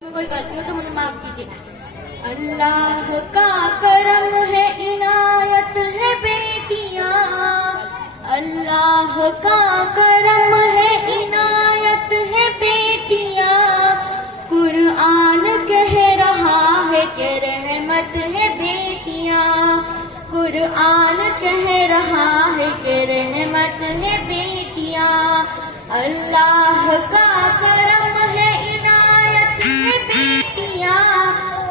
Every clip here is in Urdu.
کوئی غلطی ہو تو مجھے معاف کیجیے۔ اللہ کا کرم ہے، عنایت ہے بیٹیاں، اللہ کا کرم ہے، عنایت ہے بیٹیاں، قرآن کہہ رہا ہے کہ رحمت ہے بیٹیاں، قرآن کہہ رہا ہے کہ رحمت ہے بیٹیاں، اللہ کا کرم ہے، عنایت ہے بیٹیاں،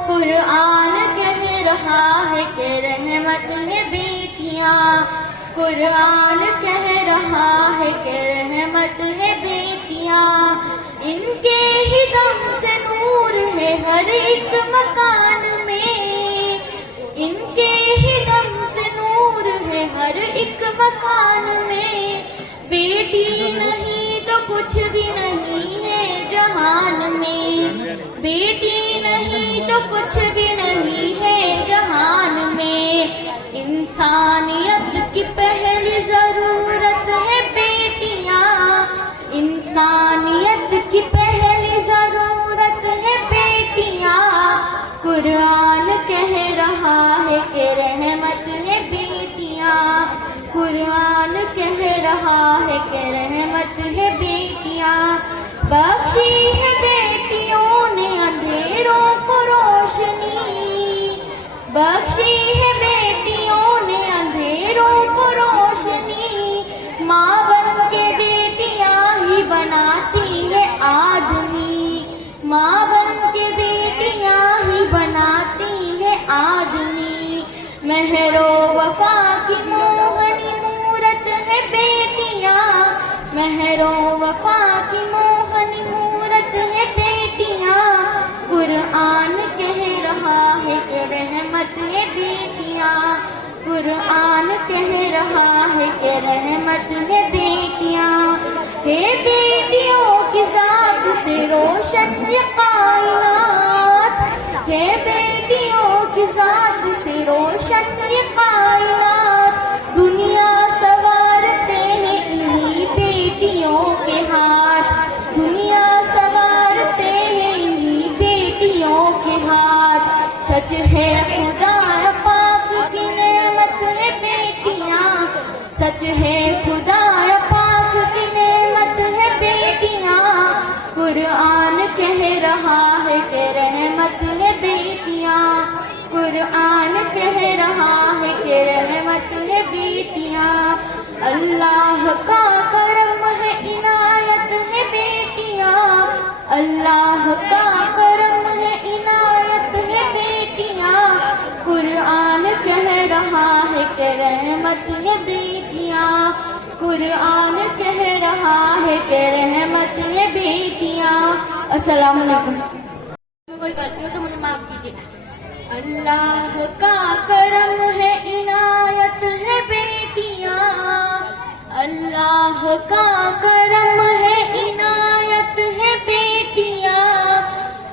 قرآن کہہ رہا ہے کہ رحمت ہے بیٹیاں، قرآن کہہ رہا ہے کہ رحمت ہے بیٹیاں، ان کے ہی دم سے نور ہے ہر ایک مکان میں، ان کے ہی دم سے نور ہے ہر ایک مکان میں، بیٹی نہیں تو کچھ بھی نہیں ہے جہان میں، بیٹی نہیں تو کچھ بھی نہیں ہے جہان میں، انسانیت کی پہلی ضرورت ہے بیٹیاں، انسانیت کی پہلی ضرورت ہے بیٹیاں، قرآن کہہ رہا ہے کہ رحمت ہے بیٹیاں، قرآن کہہ رہا ہے کہ رحمت ہے بیٹیاں، بخشی ہے بیٹیوں نے اندھیروں کو روشنی، بخشی ہے بیٹیوں نے اندھیروں کو روشنی، ماں بن کے بیٹیاں ہی بناتی ہے آدمی، ماں بن کے بیٹیاں ہی بناتی ہے آدمی، مہر و وفا کی موہنی مورت ہے بیٹیاں، مہر و وفا کی موہنی مورت ہے بیٹیاں، قرآن کہہ رہا ہے کہ رحمت ہے بیٹیاں، قرآن کہہ رہا ہے کہ رحمت ہے بیٹیاں، ہے بیٹیوں کی ذات سے روشن یہ کائنات، ہے بیٹیوں کی ذات سے روشن یہ کائنات، دنیا سنوارتے ہیں انہی بیٹیوں کے ہاتھ، دنیا سنوارتے ہیں انہی بیٹیوں کے ہاتھ، سچ ہے خدا پاک کی نعمت ہے بیٹیاں، سچ ہے خدا پاک کی نعمت ہے بیٹیاں، قرآن کہہ رہا ہے کہ رحمت ہے بیٹیاں، قرآن کہہ رہا ہے کہ رحمت ہے بیٹیاں، اللہ کا کرم ہے، عنایت ہے بیٹیاں، اللہ کا کرم ہے، عنایت ہے بیٹیاں، قرآن کہہ رہا ہے کہ رحمت ہے بیٹیاں، قرآن کہہ رہا ہے کہ رحمت ہے بیٹیاں۔ السلام علیکم۔ کوئی غلطی ہو تو مجھے معاف کیجیے۔ اللہ کا کرم ہے، عنایت ہے بیٹیاں، اللہ کا کرم ہے، عنایت ہے بیٹیاں،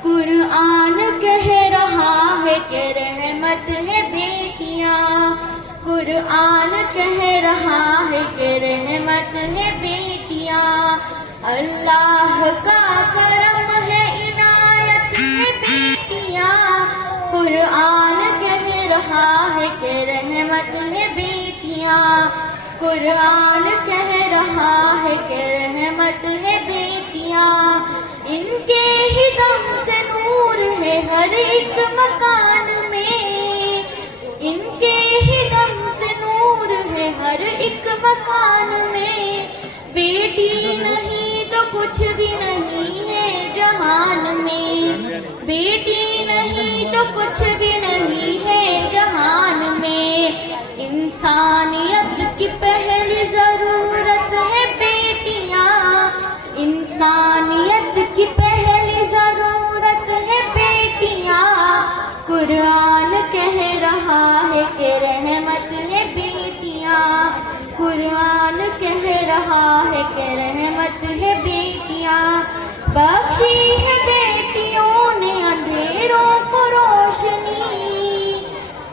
قرآن کہہ رہا ہے کہ رحمت ہے بیٹیاں، قرآن کہہ رہا ہے کہ رحمت ہے بیٹیاں، اللہ کا کرم ہے، عنایت ہے بیٹیاں، قرآن کہہ رہا ہے کہ رحمت ہے بیٹیاں، قرآن کہہ رہا ہے کہ رحمت ہے بیٹیاں، ان کے ہی دم سے نور ہے ہر ایک مکان میں، ان کے ہی دم سے نور ہے ہر ایک مکان میں، بیٹی نہیں تو کچھ بھی نہیں ہے جہان میں، بیٹی نہیں تو کچھ بھی نہیں ہے جہان میں، انسانیت کی پہلی ضرورت ہے بیٹیاں، انسانیت کی پہلی ضرورت ہے بیٹیاں، قرآن کہہ رہا ہے کہ رحمت ہے بیٹیاں، قرآن کہہ رہا ہے کہ رحمت ہے بیٹیاں، بخشی ہے بیٹیوں نے اندھیروں کو روشنی،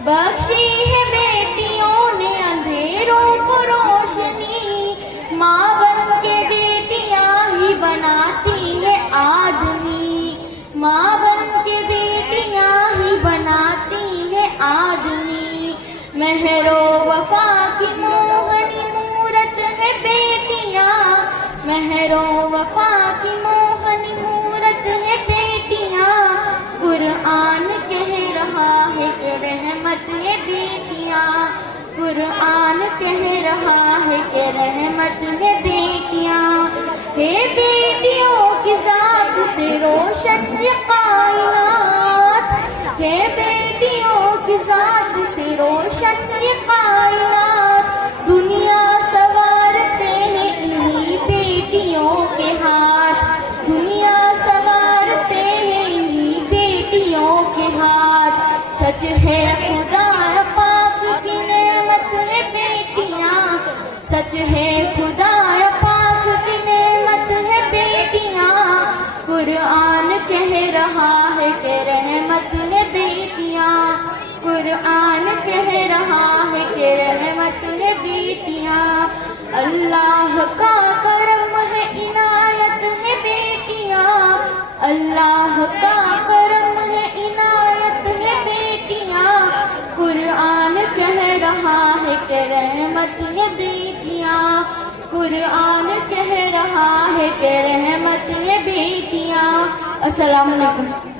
بخشی ہے بیٹیوں نے اندھیروں کو روشنی، ماں بن کے بیٹیاں ہی بناتی ہے آدمی، ماں بن مہر و وفا کی موہنی مورت ہے بیٹیاں، مہر و وفا کی موہنی مورت ہے بیٹیاں، قرآن کہہ رہا ہے کہ رحمت ہے بیٹیاں، قرآن کہہ رہا ہے کہ رحمت ہے بیٹیاں، ہے بیٹیوں کی ذات سے روشن یہ کائنات، ہے بیٹیوں کی ذات سے روشن یہ کائنات، دنیا سنوارتے ہیں انہی بیٹیوں کے ہاتھ، دنیا سنوارتے ہیں انہی بیٹیوں کے ہاتھ، سچ ہے خدا پاک کی نعمت ہے بیٹیاں، سچ ہے خدا پاک کی نعمت ہے بیٹیاں، قرآن کہہ رہا ہے کہ رحمت ہے بیٹیاں، قرآن کہہ رہا ہے کہ رحمت ہے بیٹیاں، اللہ کا کرم ہے عنایت ہے بیٹیاں، اللہ کا کرم ہے عنایت ہے بیٹیاں، قرآن کہہ رہا ہے کہ رحمت ہے بیٹیاں، قرآن کہہ رہا ہے کہ رحمت ہے بیٹیاں۔ السلام علیکم۔